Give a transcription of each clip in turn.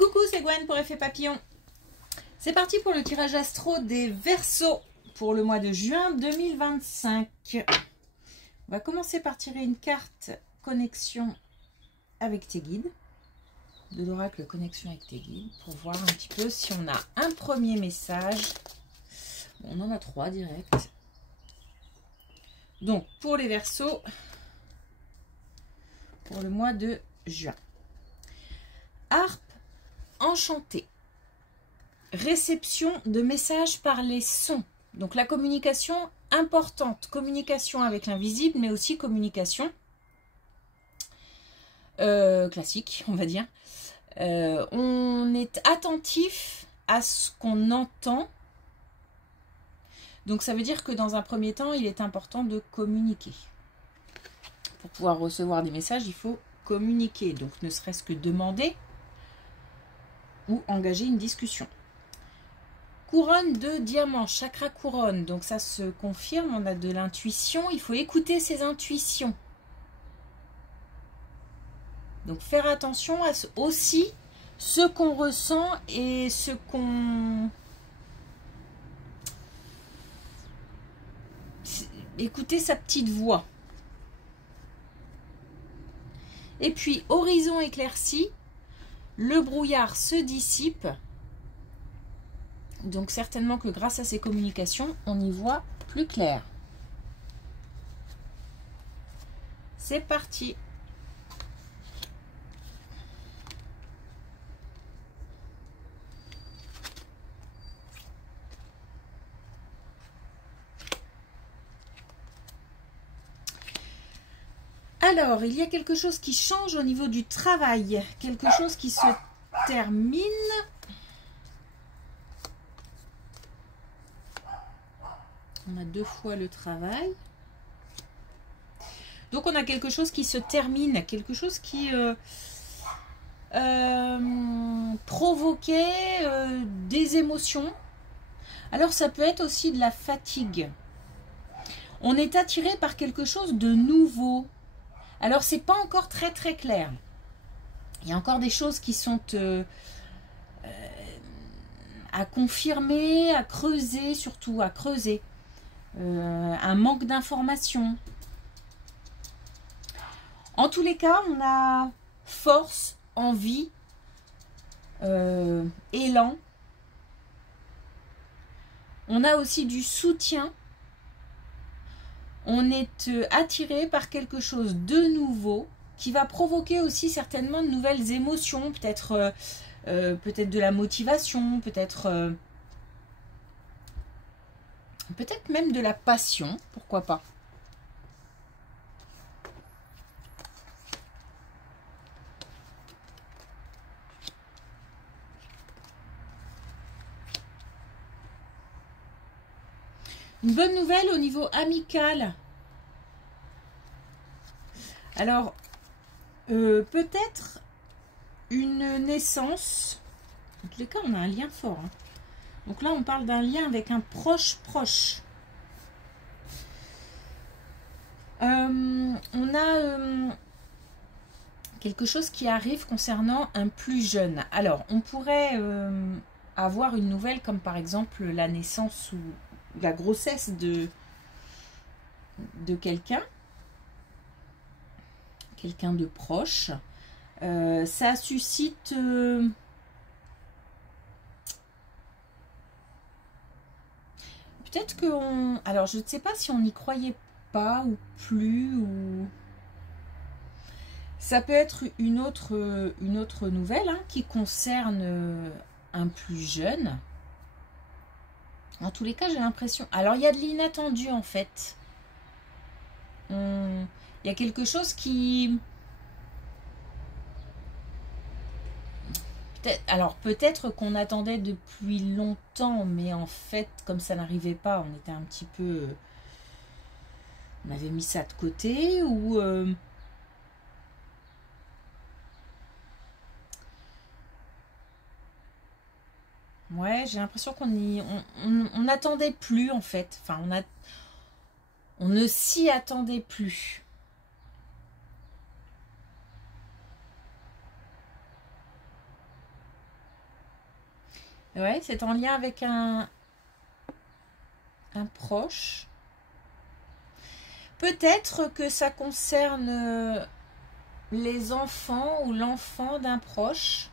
Coucou, c'est Gwen pour Effet Papillon. C'est parti pour le tirage astro des Verseaux pour le mois de juin 2025. On va commencer par tirer une carte connexion avec tes guides, de l'oracle connexion avec tes guides, pour voir un petit peu si on a un premier message. Bon, on en a 3 direct. Donc, pour les Verseaux, pour le mois de juin. Harpe enchantée. Réception de messages par les sons. Donc la communication importante. Communication avec l'invisible, mais aussi communication classique, on va dire. On est attentif à ce qu'on entend. Donc ça veut dire que dans un premier temps, il est important de communiquer. Pour pouvoir recevoir des messages, il faut communiquer. Donc ne serait-ce que demander ou engager une discussion. Couronne de diamants, chakra couronne. Donc ça se confirme, on a de l'intuition. Il faut écouter ses intuitions. Donc faire attention à aussi ce qu'on ressent et ce qu'on... Écouter sa petite voix. Et puis, horizon éclairci, le brouillard se dissipe. Donc certainement que grâce à ces communications, on y voit plus clair. C'est parti. Alors, il y a quelque chose qui change au niveau du travail. Quelque chose qui se termine. On a 2 fois le travail. Donc, on a quelque chose qui se termine. Quelque chose qui provoquait des émotions. Alors, ça peut être aussi de la fatigue. On est attiré par quelque chose de nouveau. Alors, c'est pas encore très très clair. Il y a encore des choses qui sont à confirmer, à creuser, surtout à creuser. Un manque d'informations. En tous les cas, on a force, envie, élan. On a aussi du soutien. On est attiré par quelque chose de nouveau qui va provoquer aussi certainement de nouvelles émotions, peut-être de la motivation, peut-être même de la passion, pourquoi pas. Une bonne nouvelle au niveau amical. Alors, peut-être une naissance. En tous les cas, on a un lien fort. Hein. Donc là, on parle d'un lien avec un proche. On a quelque chose qui arrive concernant un plus jeune. Alors, on pourrait avoir une nouvelle comme par exemple la naissance ou la grossesse de quelqu'un de proche. Ça suscite peut-être que alors je ne sais pas si on n'y croyait pas ou plus, ou ça peut être une autre nouvelle hein, qui concerne un plus jeune. En tous les cas, j'ai l'impression... Alors, il y a de l'inattendu, en fait. Il y a quelque chose qui... Alors, peut-être qu'on attendait depuis longtemps, mais en fait, comme ça n'arrivait pas, on était un petit peu... On avait mis ça de côté, ou... Ouais, j'ai l'impression qu'on n'attendait plus en fait. Enfin, on ne s'y attendait plus. Ouais, c'est en lien avec un proche. Peut-être que ça concerne les enfants ou l'enfant d'un proche.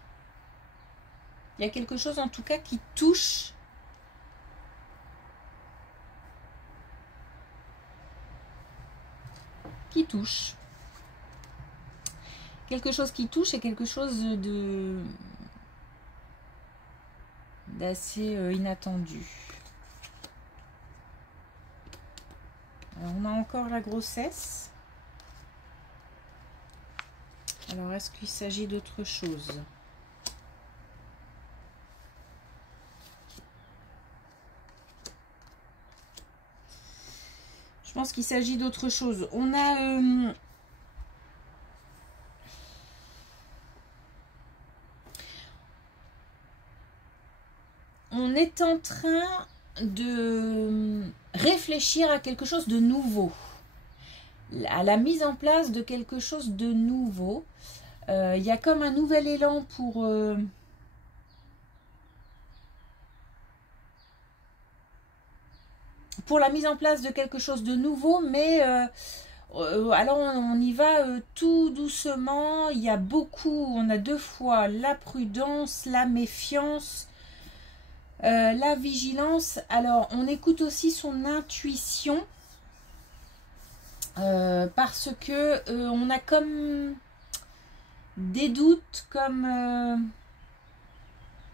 Il y a quelque chose en tout cas qui touche. Qui touche. Quelque chose qui touche et quelque chose d'assez inattendu. Alors, on a encore la grossesse. Alors, est-ce qu'il s'agit d'autre chose? Je pense qu'il s'agit d'autre chose. On a... on est en train de réfléchir à quelque chose de nouveau, à la mise en place de quelque chose de nouveau. Il y a comme un nouvel élan pour la mise en place de quelque chose de nouveau, mais alors on y va tout doucement. Il y a beaucoup, on a deux fois la prudence, la méfiance, la vigilance. Alors on écoute aussi son intuition parce que on a comme des doutes, comme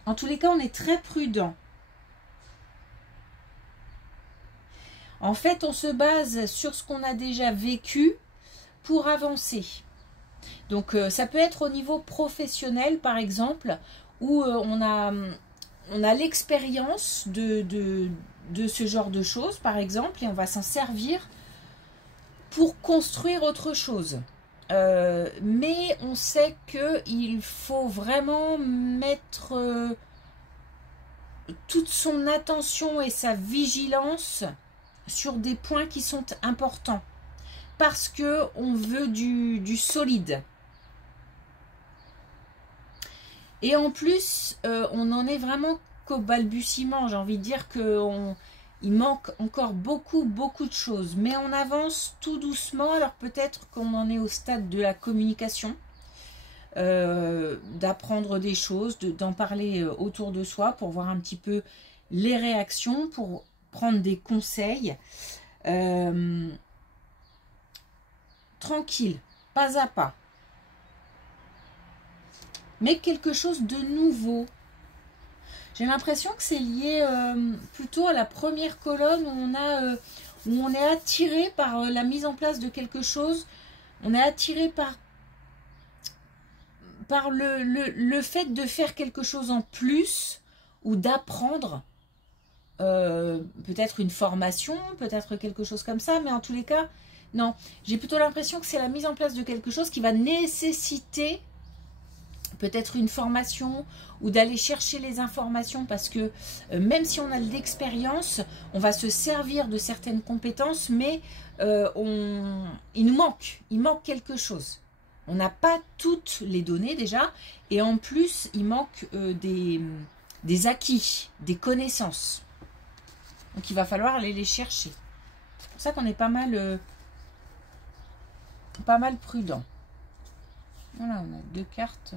en tous les cas on est très prudent. En fait, on se base sur ce qu'on a déjà vécu pour avancer. Donc, ça peut être au niveau professionnel, par exemple, où on a l'expérience de ce genre de choses, par exemple, et on va s'en servir pour construire autre chose. Mais on sait qu'il faut vraiment mettre toute son attention et sa vigilance sur des points qui sont importants parce que on veut du solide. Et en plus, on en est vraiment qu'au balbutiement. J'ai envie de dire qu'il manque encore beaucoup de choses. Mais on avance tout doucement. Alors peut-être qu'on en est au stade de la communication, d'apprendre des choses, d'en parler autour de soi pour voir un petit peu les réactions, pour prendre des conseils. Tranquille, pas à pas. Mais quelque chose de nouveau. J'ai l'impression que c'est lié plutôt à la première colonne où on est attiré par la mise en place de quelque chose. On est attiré par le fait de faire quelque chose en plus ou d'apprendre. Peut-être une formation, peut-être quelque chose comme ça, mais en tous les cas, non. J'ai plutôt l'impression que c'est la mise en place de quelque chose qui va nécessiter peut-être une formation ou d'aller chercher les informations parce que même si on a de l'expérience, on va se servir de certaines compétences, mais il manque quelque chose. On n'a pas toutes les données déjà, et en plus, il manque des acquis, des connaissances. Donc il va falloir aller les chercher. C'est pour ça qu'on est pas mal prudent. Voilà, on a deux cartes.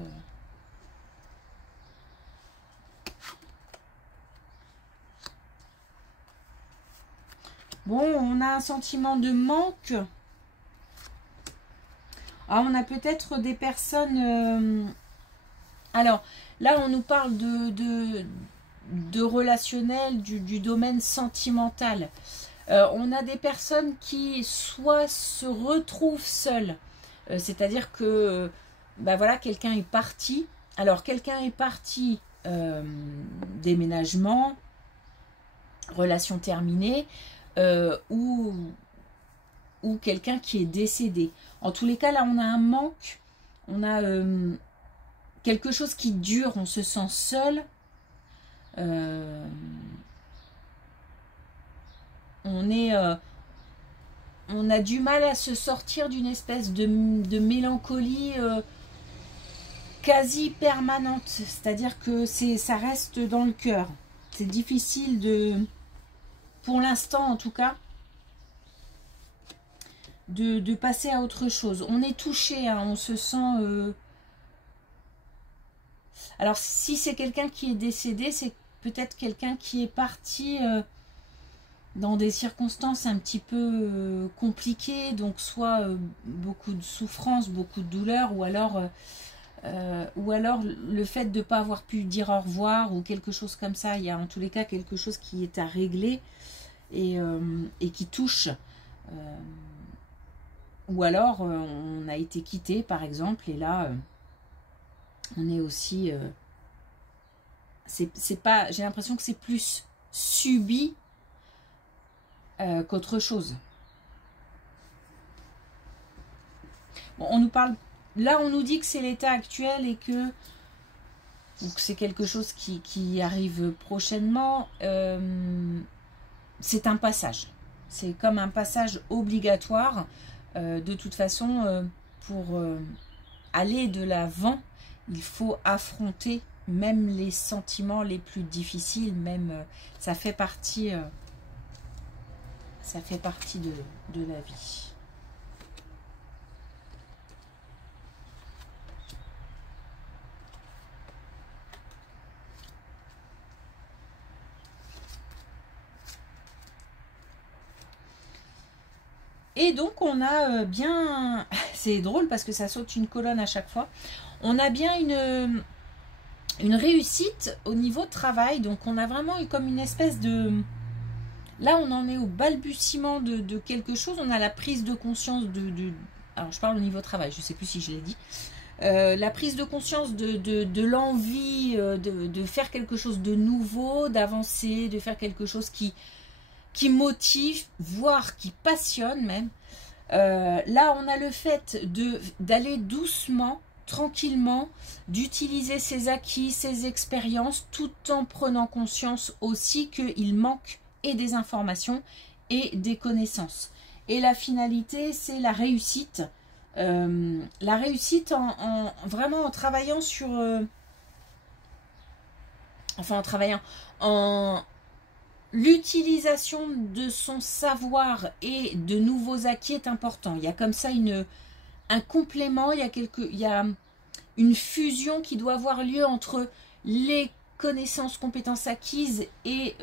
Bon, on a un sentiment de manque. Ah, on a peut-être des personnes... alors, là, on nous parle de relationnel, du domaine sentimental. On a des personnes qui soit se retrouvent seules, c'est-à-dire que bah voilà, quelqu'un est parti. Alors quelqu'un est parti, déménagement, relation terminée, ou quelqu'un qui est décédé. En tous les cas, là on a un manque, on a quelque chose qui dure, on se sent seul. On a du mal à se sortir d'une espèce de mélancolie quasi permanente, c'est-à-dire que ça reste dans le cœur. C'est difficile pour l'instant en tout cas, de passer à autre chose. On est touché, hein, on se sent... Alors, si c'est quelqu'un qui est décédé, c'est peut-être quelqu'un qui est parti dans des circonstances un petit peu compliquées, donc soit beaucoup de souffrance, beaucoup de douleur, ou alors le fait de ne pas avoir pu dire au revoir, ou quelque chose comme ça. Il y a en tous les cas quelque chose qui est à régler et qui touche. Ou alors, on a été quitté, par exemple, et là... on est aussi... c'est pas, j'ai l'impression que c'est plus subi qu'autre chose. Bon, on nous parle... Là, on nous dit que c'est l'état actuel et que c'est quelque chose qui arrive prochainement. C'est un passage. C'est comme un passage obligatoire. De toute façon, pour aller de l'avant, il faut affronter même les sentiments les plus difficiles, même ça fait partie de la vie. Et donc on a bien, c'est drôle parce que ça saute une colonne à chaque fois, on a bien une réussite au niveau de travail. Donc on a vraiment eu comme une espèce de... Là on en est au balbutiement de quelque chose. On a la prise de conscience alors je parle au niveau travail, je ne sais plus si je l'ai dit. La prise de conscience de l'envie de faire quelque chose de nouveau, d'avancer, de faire quelque chose qui motive, voire qui passionne même. Là on a le fait d'aller doucement, tranquillement, d'utiliser ses acquis, ses expériences, tout en prenant conscience aussi qu'il manque et des informations et des connaissances. Et la finalité, c'est la réussite. La réussite vraiment en travaillant sur... en l'utilisation de son savoir et de nouveaux acquis est important. Il y a comme ça un complément, il y a une fusion qui doit avoir lieu entre les connaissances, compétences acquises et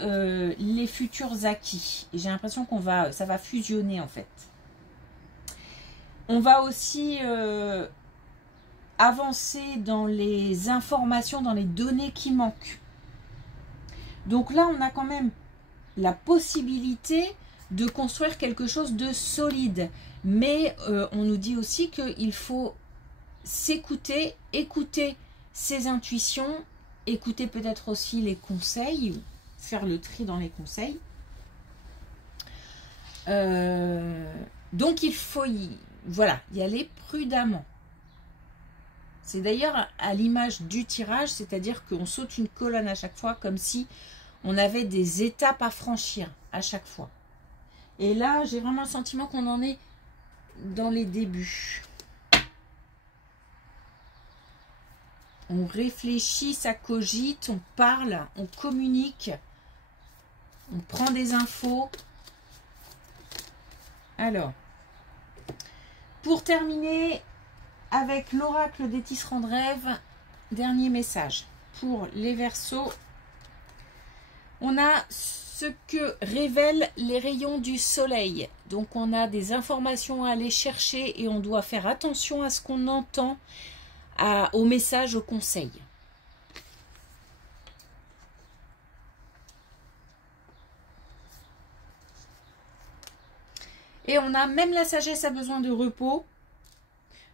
les futurs acquis. Et j'ai l'impression ça va fusionner en fait. On va aussi avancer dans les informations, dans les données qui manquent. Donc là, on a quand même la possibilité de construire quelque chose de solide. Mais on nous dit aussi qu'il faut s'écouter, écouter ses intuitions, écouter peut-être aussi les conseils, ou faire le tri dans les conseils. Donc il faut y aller prudemment. C'est d'ailleurs à l'image du tirage, c'est-à-dire qu'on saute une colonne à chaque fois, comme si on avait des étapes à franchir à chaque fois. Et là, j'ai vraiment le sentiment qu'on en est dans les débuts. On réfléchit, ça cogite, on parle, on communique, on prend des infos. Alors, pour terminer avec l'oracle des tisserands de rêve, dernier message pour les Verseaux. On a ce que révèlent les rayons du soleil. Donc on a des informations à aller chercher et on doit faire attention à ce qu'on entend, aux messages, aux conseils. Et on a même la sagesse a besoin de repos.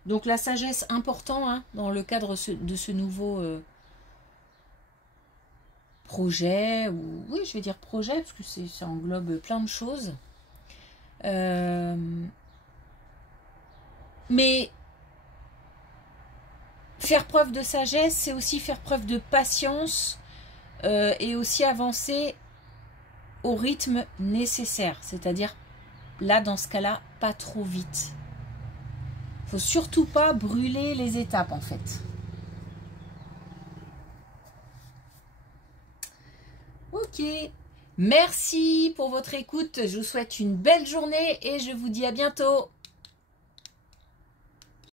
Donc la sagesse important hein, dans le cadre de ce nouveau projet, ou oui je vais dire projet parce que ça englobe plein de choses. Mais faire preuve de sagesse, c'est aussi faire preuve de patience et aussi avancer au rythme nécessaire. C'est-à-dire, là, dans ce cas-là, pas trop vite. Il ne faut surtout pas brûler les étapes, en fait. Ok. Merci pour votre écoute. Je vous souhaite une belle journée et je vous dis à bientôt.